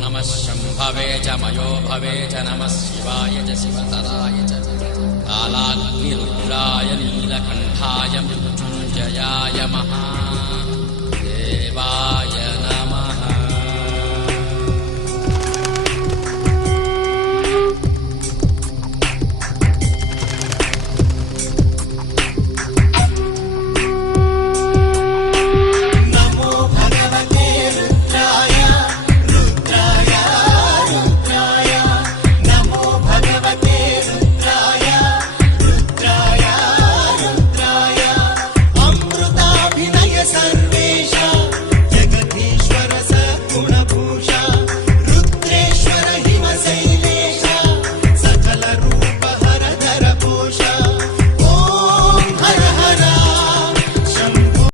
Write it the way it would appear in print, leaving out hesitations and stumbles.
नमः शम्भवे च मयो भवे च नमः शिवाय च शिवतराय च कालाग्निरुद्राय नीलकण्ठाय मृत्युञ्जयाय